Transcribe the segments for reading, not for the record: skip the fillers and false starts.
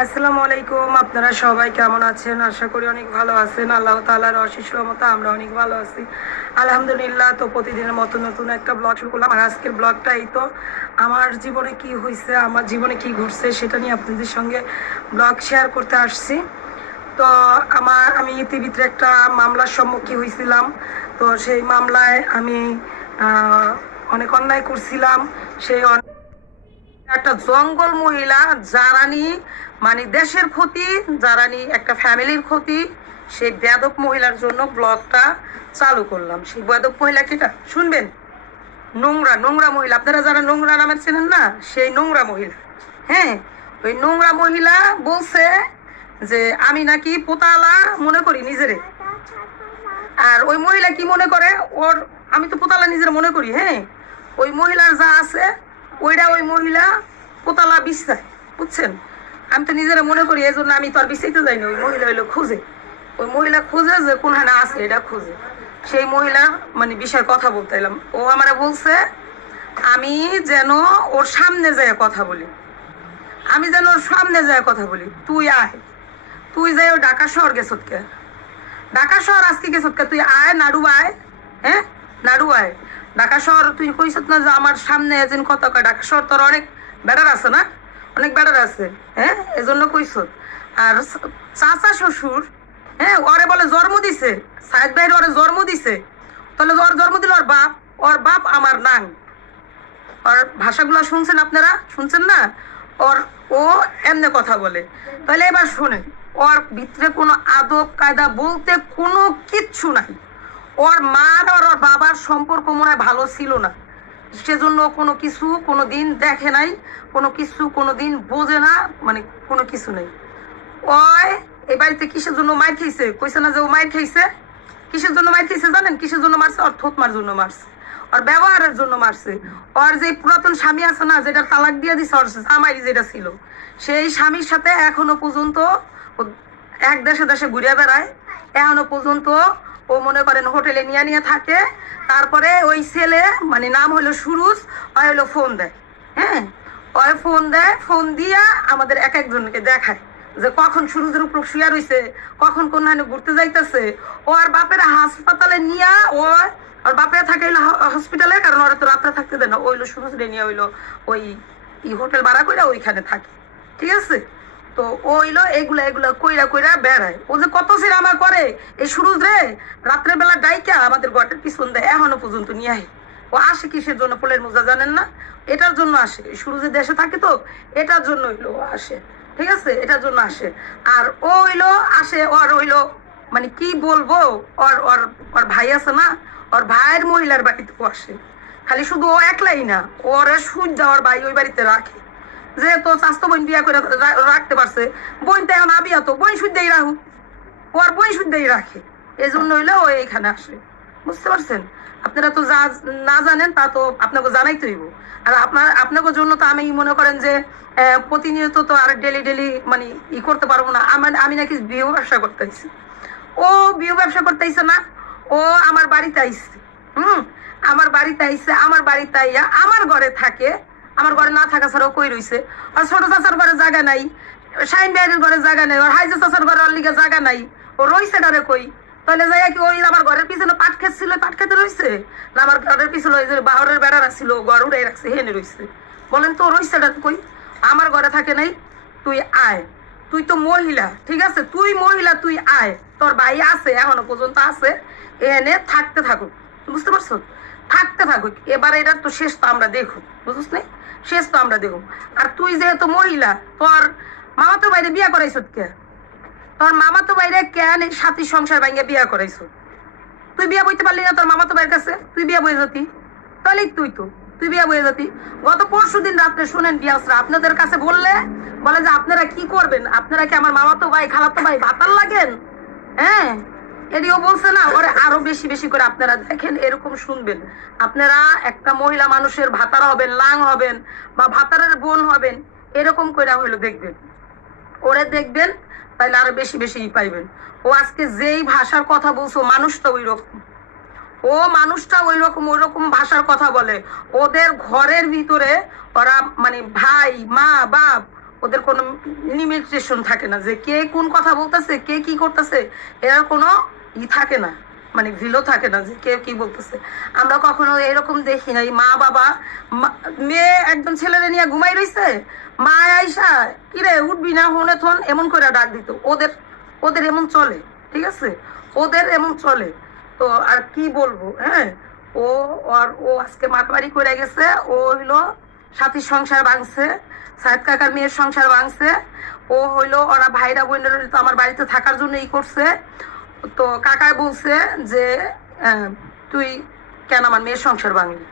আসসালামু আলাইকুম। আপনারা সবাই কেমন আছেন? আশা করি অনেক ভালো আছেন। আল্লাহ তাআলার অশেষ রহমতে আমরা অনেক ভালো আছি, আলহামদুলিল্লাহ। তো প্রতিদিনের মতো নতুন একটা ব্লগ শুরু করলাম। আর আজকের ব্লগটা এই তো আমার জীবনে কি হয়েছে, আমার জীবনে কি ঘটছে সেটা নিয়ে আপনাদের সঙ্গে ব্লগ শেয়ার করতে আসছি। তো আমি টিভিতে একটা মামলার সম্মুখীন হয়েছিলাম। তো সেই মামলায় আমি অনেক অন্যায় করছিলাম। সেই একটা জঙ্গল মহিলা যারানি মানে দেশের ক্ষতি, যারানি একটা ফ্যামিলির ক্ষতি, সেই বেয়াদব মহিলার জন্য ব্লগটা চালু করলাম। সেই বেয়াদব মহিলা কিটা শুনবেন? নোংরা নোংরা মহিলা, আপনারা যারা নোংরা নামের চেনেন না, সেই নোংরা মহিলা। হ্যাঁ, ওই নোংরা মহিলা বলছে যে আমি নাকি পোতালা মনে করি নিজেরে। আর ওই মহিলা কি মনে করে, ওর আমি তো পোতালা নিজের মনে করি। হ্যাঁ, ওই মহিলার যা আছে ওইটা ওই মহিলা পোতালা বিশ্বায়, বুঝছেন? আমি তো নিজেরা মনে করি, এই জন্য আমি তো আর বিচাইতে যাই না। ওই মহিলা হইলো খুঁজে, ওই মহিলা খুঁজে যে কোনখানে আছে এটা খুঁজে। সেই মহিলা মানে বিষয়ে কথা বলতে এলাম। ও আমারে বলছে আমি যেন ওর সামনে যায় কথা বলি, আমি যেন ওর সামনে যায় কথা বলি। তুই আয়, তুই যাই ও ঢাকা শহর গেছত কে? ঢাকা শহর আজকে গেছত কে? তুই আয়, নাড়ু আয়। হ্যাঁ, নাড়ু আয়। ঢাকা শহর তুই কইছত না যে আমার সামনে এজেন্ট কত কয়? ঢাকা শহর তোর অনেক বেটার আছে না, অনেক বেটার আছে। হ্যাঁ, এজন্য কইছত। আর চাচা শ্বশুর, হ্যাঁ, ওরে বলে জন্ম দিছে, সাইদ ভাইয়ের ওরে জন্ম দিছে। তাহলে ওর জন্ম দিল ওর বাপ, ওর বাপ আমার নাং। ওর ভাষাগুলো শুনছেন আপনারা? শুনছেন না? ওর ও এমনি কথা বলে। তাহলে এবার শোনেন, ওর ভিতরে কোনো আদব কায়দা বলতে কোনো কিচ্ছু নাই। ওর মার আর ওর বাবার সম্পর্ক মনে হয় ভালো ছিল না, সেজন্য কোনো কিছু কোনো দিন দেখে নাই, কোনো কিছু কোনো দিন বোঝে না, মানে কোনো কিছু নেই। ওই এই বাড়িতে কিসের জন্য মার খেয়েছে? কইছে না যে ও মার খেয়েছে? কিসের জন্য মার খেয়েছে জানেন? কিসের জন্য মারছে? ওর থোতমার জন্য মারছে, ওর ব্যবহারের জন্য মারছে। ওর যে পুরাতন স্বামী আছে না, যেটা তালাক দিয়ে দিছে, ওর জামাই যেটা ছিল, সেই স্বামীর সাথে এখনো পর্যন্ত ও এক দেশে দেশে ঘুরে বেড়ায়। এখনো পর্যন্ত ও মনে করেন হোটেলে নিয়ে নিয়ে থাকে। তারপরে ওই ছেলে মানে নাম হলো সুরুজ, ওই হলো ফোন দেয়। হ্যাঁ, ওই ফোন দেয়, ফোন দিয়া আমাদের এক একজনকে দেখায় যে কখন সুরুজের উপর শুয়া রইছে, কখন কোন ঘুরতে যাইতেছে। ও আর বাপের হাসপাতালে নিয়া ও আর বাপে থাকে হসপিটালে, কারণ ওরা তো রাত্রে থাকতে দেয় না। ওইলো সুরুজ রে নিয়ে হইলো ওই হোটেল ভাড়া করে ওইখানে থাকে, ঠিক আছে? তো ওইলো এগুলা এগুলা কইরা কইরা বেড়ায়। ও যে কত সির আমার করে এই সুরুজ রে, রাত্রের বেলা ডাইকা আমাদের ঘরের পিছন দেয়, এখনো পর্যন্ত নিয়ে আহে। ও আসে কিসের জন্য? পোলের মোজা জানেন না? এটার জন্য আসে। সুরুজের দেশে থাকে তো, এটার জন্য হইলো আসে, ঠিক আছে? এটার জন্য আসে। আর ও হইলো আসে, ওর হইলো মানে কি বলবো, ওর ওর ওর ভাই আছে না, ওর ভাইয়ের মহিলার বাড়িতে আসে। খালি শুধু ও একলাই না, ওর সূর্য ওর ভাই ওই বাড়িতে রাখে। যেহেতু স্বাস্থ্য বোন বিয়া করে রাখতে পারছে, বোন তো এখন আবিয়া, তো বোন শুদ্ধই রাখুক, ওর বোন শুদ্ধই রাখে। এই জন্য হইলে ও এইখানে আসে, বুঝতে পারছেন? আপনারা তো যা না জানেন তা তো আপনাকে জানাইতে হইব। আর আপনাকে জন্য তো আমি মনে করেন যে প্রতিনিয়ত তো আর ডেলি ডেলি মানে করতে পারবো না। আমি নাকি বিয়ে ব্যবসা করতেছি, ও বিয়ে ব্যবসা করতেছে না। ও আমার বাড়িতে আইছে, আমার বাড়িতে আইছে, আমার বাড়িতে আইয়া আমার ঘরে থাকে। আমার ঘরে না থাকা ছাড়াও কই রইছে। আর ছোট চাচার ঘরে জায়গা নাই, শাইন ভাইয়ের ঘরে জায়গা নাই, ওর হাইজে চাচার ঘরে ওর লিগে জায়গা নাই। ও রইছে ডারে কই? তাহলে যাইয়া কি ওই আমার ঘরের পিছনে পাট ক্ষেত ছিল, পাট খেতে রইছে? না আমার ঘরের পিছনে ওই যে বাহরের বেড়া রাখছিল, ঘর উড়াই রাখছে, হেনে রইছে? বলেন তো রইছে ডারে কই? আমার ঘরে থাকে নাই। তুই আয়, তুই তো মহিলা, ঠিক আছে? তুই মহিলা, তুই আয়। তোর ভাই আছে, এখনো পর্যন্ত আছে, এনে থাকতে থাকুক, বুঝতে পারছো? থাকতে থাকুক। এবার এটার তো শেষ তো আমরা দেখুক, বুঝছিস না? শেষ তো আমরা দেখুক। আর তুই যেহেতু মহিলা, তোর মামা তো বাইরে বিয়া করাইছ কে? তোর মামা তো বাইরে কেন এই সাথী সংসার ভাঙ্গে বিয়া করাইছ? তুই বিয়া বইতে পারলি না তোর মামা তো বাইরের কাছে? তুই বিয়া বয়ে যেতি, তাহলে তুই বিয়া বয়ে যেতি। গত পরশু দিন রাত্রে শুনেন বিয়াসরা আপনাদের কাছে বললে, বলে যে আপনারা কি করবেন, আপনারা কি আমার মামাতো ভাই খালাতো ভাই ভাতার লাগেন? হ্যাঁ, এদিও বলছে না। ওরে আরো বেশি বেশি করে আপনারা দেখেন, এরকম শুনবেন। আপনারা একটা মহিলা মানুষের ভাতার হবেন, লাং হবেন, বা ভাতারের বোন হবেন, এরকম করে হইলো দেখবেন, ওরে দেখবেন, তাইলে আরো বেশি বেশি পাইবেন। ও আজকে যেই ভাষার কথা বলছো, মানুষটা ওই রকম, ও মানুষটা ওই রকম ভাষার কথা বলে। ওদের ঘরের ভিতরে ওরা মানে ভাই মা বাপ ওদের কোনো লিমিটেশন থাকে না যে কে কোন কথা বলতেছে, কে কি করতেছে, এর কোনো থাকে না, মানে ভিলো থাকে না যে কে কি বলতেছে। আমরা কখনো এরকম দেখি নাই। মা বাবা মেয়ে একজন ছেলেরে নিয়ে ঘুমাই রইছে, মা আইসা কিরে উঠবি না হনে থন এমন করে ডাক দিত। ওদের ওদের এমন চলে, ঠিক আছে, ওদের এমন চলে। তো আর কি বলবো, হ্যাঁ, ও আজকে মাতবাড়ি করে গেছে। ও হইলো সাথীর সংসার ভাঙছে, সাহেদ কাকার মেয়ের সংসার ভাঙছে। ও হইলো ওরা ভাইরা বোনেরা তো আমার বাড়িতে থাকার জন্য করছে। তো কাকায় বলছে যে তুই কেন আমার মেয়ের সংসার ভাঙলি,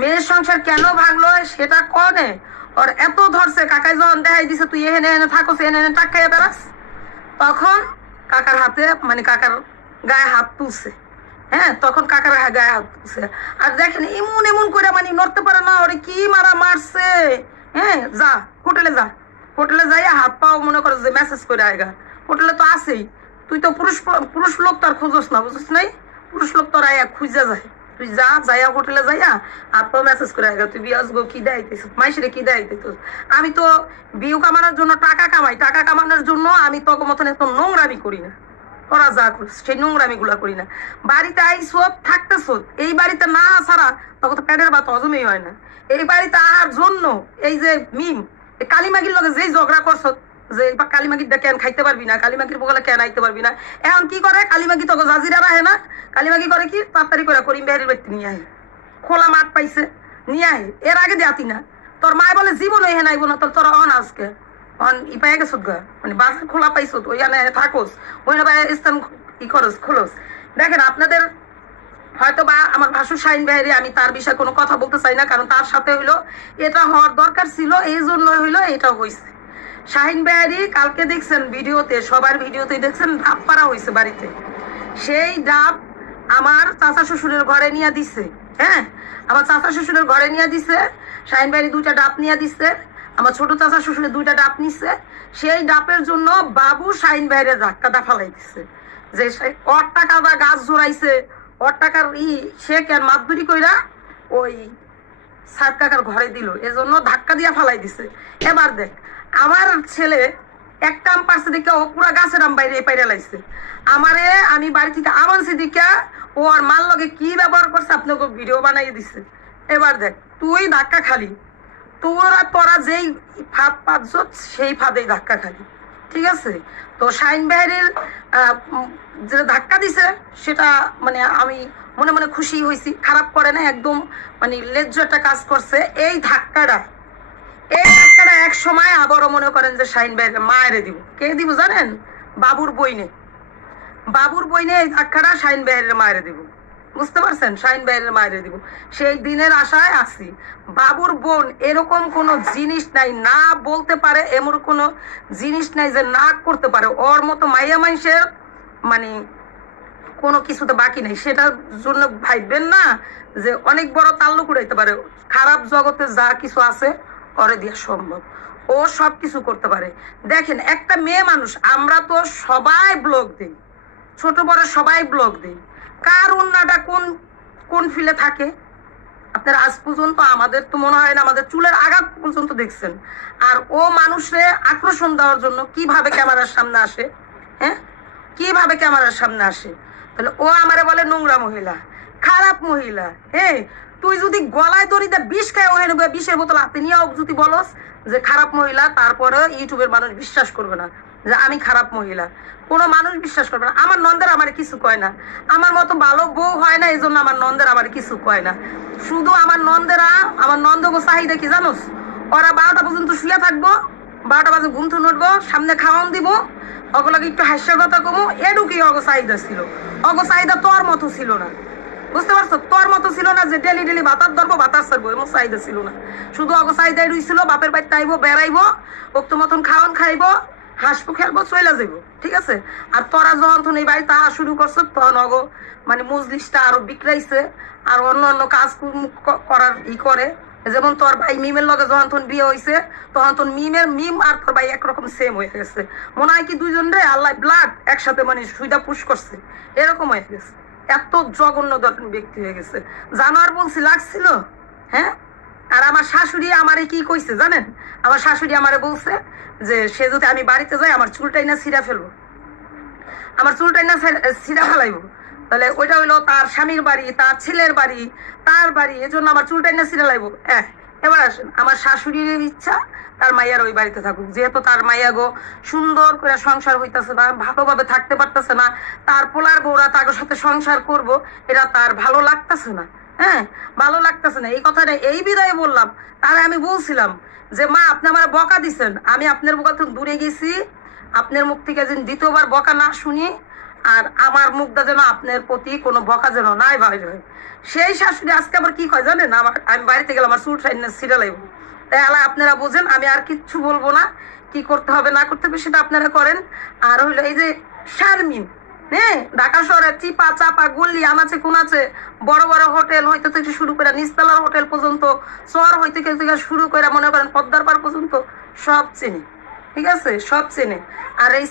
মেয়ের সংসার কেন ভাঙলো সেটা কনে ওর এত ধরছে। কাকায় যখন দেখাই দিছে তুই এনে এনে থাকো, এনে এনে টাক খাইয়া বেড়াস, তখন কাকার হাতে মানে কাকার গায়ে হাত তুলছে। হ্যাঁ, তখন কাকার গায়ে হাত তুলছে। আর দেখেন এমন এমন করে মানে নড়তে পারে না, ওরে কি মারা মারছে। হ্যাঁ, যা হোটেলে যা, হোটেলে যাই হাত পাও মনে করো যে মেসেজ করে আয়গা, হোটেলে তো আছেই। তুই তো পুরুষ লোক তো আর খুঁজোস না, বুঝছিস নাই, পুরুষ লোক তোর আয়া খুঁজা যায়। তুই যা যাইয়া হোটেলে যাইয়া হাত পাও মেসেজ করে আয়গা, তুই বিয়াস গো কি দেয়তেছ মাইসিরে কি দেয়তেছ। আমি তো বিউ কামানোর জন্য টাকা কামাই, টাকা কামানোর জন্য আমি তো মতন এত নোংরামি করি না। ওরা যা করিস সেই নোংরামি গুলা করি না। বাড়িতে আইসো থাকতেছ, এই বাড়িতে না ছাড়া তখন তো পেটের ভাত হজমেই হয় না। এই বাড়িতে আর জন্য এই যে মিম কালিমাগির লগে যেই ঝগড়া করছো যে কালিমাগিরটা কেন খাইতে পারবি না, কালিমাগির বগলে কেন আইতে পারবি না, এখন কি করে কালিমাগি তো জাজিরা রাহে না, কালিমাগি করে কি তাড়াতাড়ি করে করিম বেহারির বাড়িতে নিয়ে আহে, খোলা মাঠ পাইছে নিয়ে আহে। এর আগে দেয়াতি না, তোর মায় বলে জীবন এহে নাইব না, তোর অন আজকে অন ই পাই গেছো গা, মানে বাজার খোলা পাইছো ওইখানে থাকোস, ওই স্থান ই করস খোলস। দেখেন আপনাদের হয়তো বা আমার ভাসুর শাহিন বেহারি, আমি তার বিষয়ে কোনো কথা বলতে চাই না, কারণ তার সাথে হইলো এটা হওয়ার দরকার ছিল, এই জন্য হইলো এটা হয়েছে। শাহিন বেহারি কালকে দেখছেন ভিডিওতে, সবার ভিডিওতে দেখছেন ডাব পাড়া হয়েছে বাড়িতে। সেই ডাব আমার চাচা শ্বশুরের ঘরে নিয়ে দিছে। হ্যাঁ, আমার চাচা শ্বশুরের ঘরে নিয়ে দিছে, শাহিন বেহারি 2টা ডাব নিয়ে দিছে, আমার ছোট চাচা শ্বশুরের 2টা ডাব নিচ্ছে। সেই ডাবের জন্য বাবু শাহিন বেহারির ধাক্কাটা ফালাই দিচ্ছে যে ওর টাকা বা গাছ জোড়াইছে, ওর টাকার সে কেন মাদুরি কইরা ওই সাত কাকার ঘরে দিল, এজন্য ধাক্কা দিয়া ফালাই দিছে। এবার দেখ আমার ছেলে একটা আম পারছে দিকে ও পুরা গাছের আম বাইরে পাইরে লাইছে আমারে। আমি বাড়ি থেকে আমানছি দিকে ও আর মাল লগে কি ব্যবহার করছে আপনাকে ভিডিও বানাই দিছে। এবার দেখ তুই ধাক্কা খালি, তোরা যেই ফাঁদ পাচ্ছ সেই ফাঁদেই ধাক্কা খালি, ঠিক আছে। তো শাহিন বেহারির যে ধাক্কা দিছে সেটা মানে আমি মনে মনে খুশি হয়েছি, খারাপ করে না, একদম মানে লেজ্জ একটা কাজ করছে। এই ধাক্কাটা এক সময় আবারও মনে করেন যে শাহিন বেহারির মায়েরে দিব, কে দিব জানেন, বাবুর বইনে এই ধাক্কাটা শাহিন বেহারির মায়েরে দিব, বুঝতে পারছেন, শাহিন বেহারির মায়েরে দিব। সেই দিনের আশায় আছি। বাবুর বোন এরকম কোন জিনিস নাই, না বলতে পারে এমন কোন জিনিস নাই যে না করতে পারে। ওর মতো মাইয়া মানুষের মানে কোনো কিছুতে বাকি নেই। সেটার জন্য ভাববেন না যে অনেক বড় তাল্লুক উড়াইতে পারে। খারাপ জগতে যা কিছু আছে করে দেওয়া সম্ভব, ও সব কিছু করতে পারে। দেখেন একটা মেয়ে মানুষ, আমরা তো সবাই ব্লগ দিই, ছোট বড় সবাই ব্লগ দিই, কার উন্নাটা কোন কোন ফিলে থাকে আপনার আজ পর্যন্ত আমাদের তো মনে হয় না আমাদের চুলের আঘাত পর্যন্ত দেখছেন। আর ও মানুষে আকর্ষণ দেওয়ার জন্য কিভাবে ক্যামেরার সামনে আসে, হ্যাঁ, কিভাবে ক্যামেরার সামনে আসে। তাহলে ও আমারে বলে নোংরা মহিলা, খারাপ মহিলা। হ্যাঁ, তুই যদি গলায় দড়িতে বিষ খায় ওখানে বিষের বোতল হাতে নিয়ে যদি বলস যে খারাপ মহিলা, তারপরে ইউটিউবের মানুষ বিশ্বাস করবে না যে আমি খারাপ মহিলা, কোনো মানুষ বিশ্বাস করবে না। আমার নন্দের আমার কিছু কয় না, আমার মতো ভালো বউ হয় না, এই জন্য আমার নন্দের আমার কিছু কয় না। শুধু আমার নন্দেরা, আমার নন্দগো চাহিদা কি জানোস, ওরা 12টা পর্যন্ত শুয়ে থাকবো, 12টা বাজে ঘুম থেকে উঠবো, সামনে খাওয়ান দিব, ওগুলোকে একটু হাস্যের কথা কমু, এটুকুই অগো চাহিদা ছিল। অগো চাহিদা তোর মতো ছিল না, বুঝতে পারছো, তোর মতো ছিল না যে ডেলি ডেলি ভাতার ধরবো ভাতার ছাড়বো, এমন চাহিদা ছিল না। শুধু অগো চাহিদাই রইছিল বাপের বাড়িতে আইবো, বেড়াইবো, ওক্ত মতন খাওয়ান খাইবো, হাসবো খেলবো, চলে যাবো, ঠিক আছে। আর তোরা যখন এই বাড়িতে আসা শুরু করছো তখন অগো মানে মজলিসটা আরো বিকরাইছে, আর অন্য অন্য কাজ করার করে। যেমন তোর ভাই মিমের লগে যখন বিয়ে হয়েছে তখন তোর মিম আর তোর ভাই একরকম সেম হয়ে গেছে, মনে হয় কি দুইজন রে আল্লাহ ব্লাড একসাথে মানে সুইটা পুশ করছে, এরকম হয়ে গেছে। এত জঘন্য ধরনের ব্যক্তি হয়ে গেছে, জানোয়ার বলছি লাগছিল। হ্যাঁ, আর আমার শাশুড়ি আমারে কি কইছে জানেন? আমার শাশুড়ি আমারে বলছে যে সে যদি আমি বাড়িতে যাই আমার চুলটাই না ছিঁড়া ফেলবো, আমার চুলটাই না ছিঁড়া ফেলাইবো। তাহলে ওইটা হইলো তার স্বামীর বাড়ি, তার ছেলের বাড়ি, তার বাড়ি, এজন্য আমার চুলটাই না ছিঁড়া লাইবো। এবার আসেন, আমার শাশুড়ির ইচ্ছা তার মাইয়ার ওই বাড়িতে থাকুক, যেহেতু তার মাইয়া গো সুন্দর করে সংসার হইতেছে না, ভালোভাবে থাকতে পারতেছে না, তার পোলার বউরা তার সাথে সংসার করব, এটা তার ভালো লাগতেছে না। হ্যাঁ, ভালো লাগতেছে না, এই কথাটা এই বিদায় বললাম। তাহলে আমি বলছিলাম যে মা আপনি আমার বকা দিচ্ছেন, আমি আপনার বকা থেকে দূরে গেছি, আপনার মুখ থেকে যেন দ্বিতীয়বার বকা না শুনি, আর আমার মুখটা যেন আপনার প্রতি কোনো বকা যেন নাই বাইরে হয়। সেই শাশুড়ি আজকে আবার কি কয় জানেন? আমি বাড়িতে গেলাম আমার চুল ছিঁড়ে লাগবে। তাই আলা আপনারা বোঝেন, আমি আর কিচ্ছু বলবো না, কি করতে হবে না করতে হবে সেটা আপনারা করেন। আর হইলো এই যে শারমিন, হ্যাঁ, ঢাকা শহরে চিপা চাপা গল্লি আনাচে কোনাচে বড় বড় হোটেল হইতে থেকে শুরু করে নিচতলার হোটেল পর্যন্ত, চর হইতে থেকে শুরু করে মনে করেন পদ্মার পার পর্যন্ত সব চেনে, ঠিক আছে, সব চেনে। আর এই